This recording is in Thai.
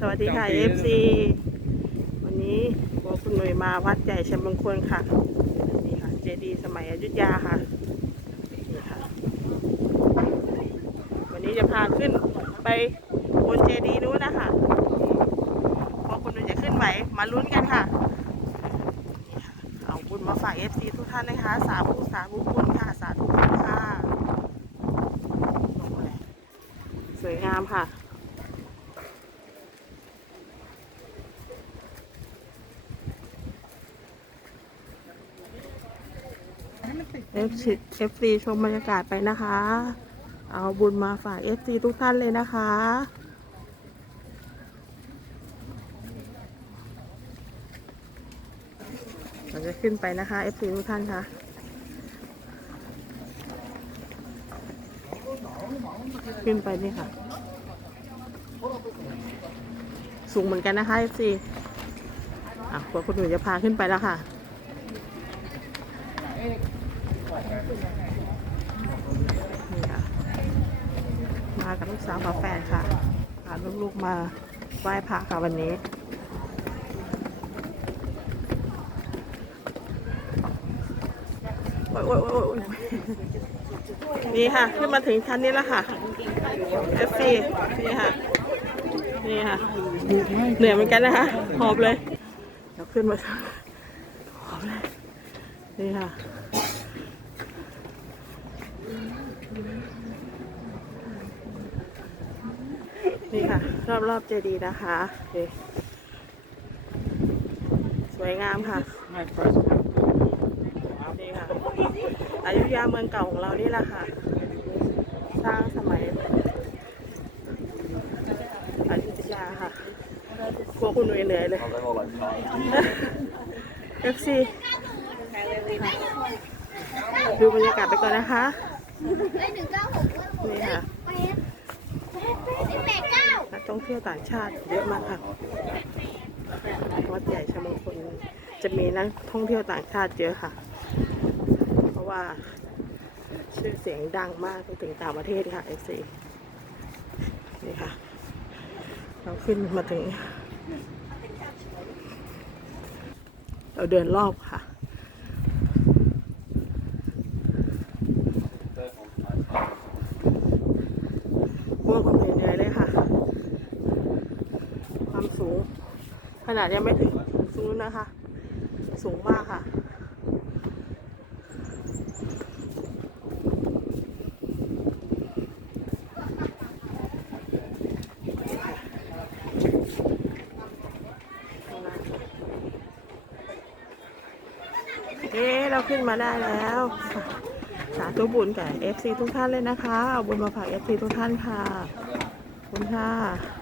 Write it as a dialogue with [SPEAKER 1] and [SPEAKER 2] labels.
[SPEAKER 1] สวัสดีค่ะ FC วันนี้พวกคุณหนุ่ยมาวัดใหญ่ชัยมงคลค่ะนี่ค่ะเจดีย์สมัยอยุธยาค่ะนี่ค่ะ วันนี้จะพาขึ้นไปบนเจดีย์นู้นนะคะพวกคุณหนุ่ยจะขึ้นไหวมาลุ้นกันค่ะนี่ค่ะเอาบุญมาฝาก FC ทุกท่านนะคะ สาธุสาธุบุญค่ะสาธุบุญค่ะลงเลยสวยงามค่ะ เอฟซีเอฟซีชมบรรยากาศไปนะคะ เอาบุญมาฝากเอฟซีทุกท่านเลยนะคะ เราจะขึ้นไปนะคะเอฟซีทุกท่านค่ะขึ้นไปนี่ค่ะ สูงเหมือนกันนะคะเอฟซีอะพวกคุณหนูจะพาขึ้นไปแล้วค่ะ นี่ค่ะ มากับลูกสาวกับแฟนค่ะพาลูกๆมาไหว้พระค่ะวันนี้โอ้ยโอ้ยโอ้ยโอ้ยนี่ค่ะ ขึ้นมาถึงชั้นนี้แล้วค่ะ FC นี่ค่ะ นี่ค่ะ เหนื่อยเหมือนกันนะคะ หอบเลย เดี๋ยวขึ้นมาหอบเลย นี่ค่ะ นี่ค่ะ รอบรอบๆเจดีย์นะคะนี่สวยงามค่ะ
[SPEAKER 2] My first time.
[SPEAKER 1] นี่ค่ะอยุธยาเมืองเก่าของเรานี่แหละค่ะ สร้างสมัยอยุธยาค่ะกลัวคุณหนุ่ยเหนื่อยเลย FC ดูบรรยากาศไปก่อนนะคะ
[SPEAKER 3] ไอ้หนึ่งเก้าหก
[SPEAKER 1] นี่ค่ะ ท่องเที่ยวต่างชาติเยอะมากค่ะวัดใหญ่ชมงคลจะมีนักท่องเที่ยวต่างชาติเยอะค่ะ เพราะว่าชื่อเสียงดังมากไปถึงต่างประเทศค่ะ FC นี่ค่ะ เราขึ้นมาถึง เราเดินรอบค่ะพวกคนเหนื่อยเลยค่ะ ความสูง ขนาดยังไม่ถึงสูงนะคะ สูงมากค่ะเอ๊เราขึ้นมาได้แล้ว สาธุบุญกับ FC ทุกท่านเลยนะคะ เอาบุญมาฝาก FC ทุกท่านค่ะ ขอบคุณค่ะ